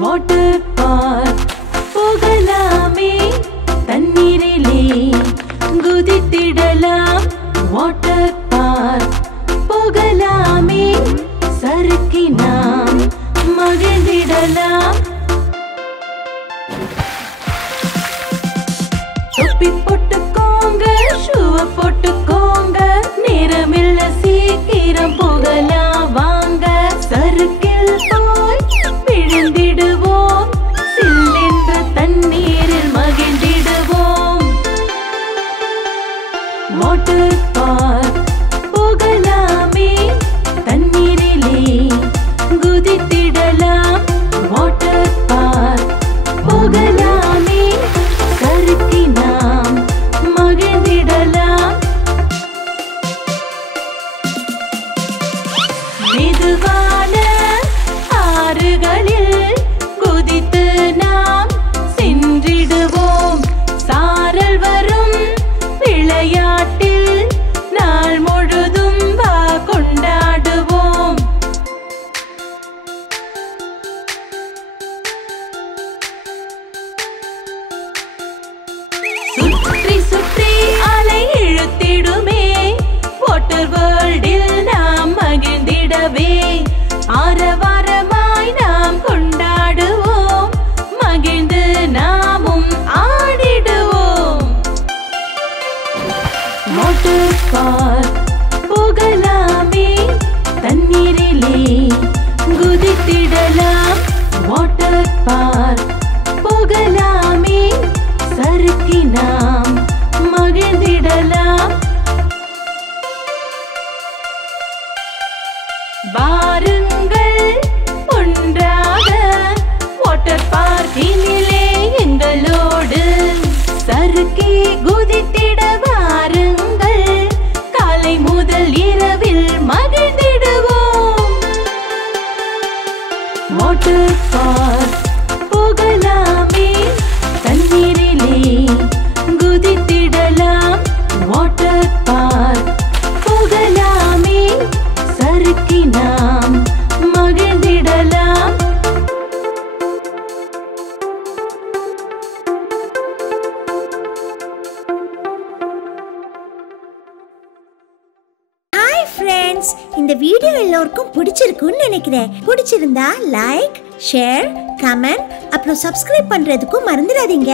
Water park போகலாமே, தண்ணீரிலே குதித்திடலாம். Water park போகலாமே, சறுக்கி நாம் மகிழ்ந்திடலாம். தொப்பி போட்டுக்கோங்க, ஷூவை போட்டுக்கோங்க, நேரமில்ல சீக்கிரம் போகலாம் வாங்க. சறுக்கில் போய் விழுந்திடுவோம், சில்லென்ற தண்ணீரில் மகிழ்ந்திடுவோம். வாட்டர் பார்க் போகலாமே, தண்ணீரிலே குதித்திடலாம். வாட்டர் பார்க் போகலாமே, சறுக்கி நாம் மகிழ்ந்திடலாம். மெதுவான ஆறுகளில் குதித்து நாம் சென்றிடுவோம். சாரல் வரும் விளையாட்டில் நாள் முழுதும் வா கொண்டாடுவோம். சுற்றி சுற்றி அலை இழுத்திடுமே, வாட்டர் வேர்ல்டில் நாம் மகிழ்ந்திடவே. ஆரவாரமாய் நாம் கொண்டாடுவோம், மகிழ்ந்து நாமும் ஆடிடுவோம். வாட்டர் பார்க் போகலாமே, தண்ணீரிலே குதித்திடலாம். வாட்டர் பார்க் போகலாமே, சறுக்கி நாம் மகிழ்ந்திடலாம். வாருங்கள் ஒன்றாக வாட்டர் பார்க்கினிலே எங்களோடு சறுக்கி குதித்திட வாருங்கள். காலை முதல் இரவில் மகிழ்ந்திடுவோம். வாட்டர் பார்க் போகலாமே, தண்ணீரிலே குதித்திடலாம். வாட்டர் பார்க் போகலாமே, சறுக்கி நாம் மகிழ்ந்திடலாம். ஹாய் ஃப்ரெண்ட்ஸ், இந்த வீடியோ எல்லோருக்கும் பிடிச்சிருக்குன்னு நினைக்கிறேன். பிடிச்சிருந்தா லைக், ஷேர், கமெண்ட், அப்புறம் சப்ஸ்கிரைப் பண்றதுக்கும் மறந்துடாதீங்க.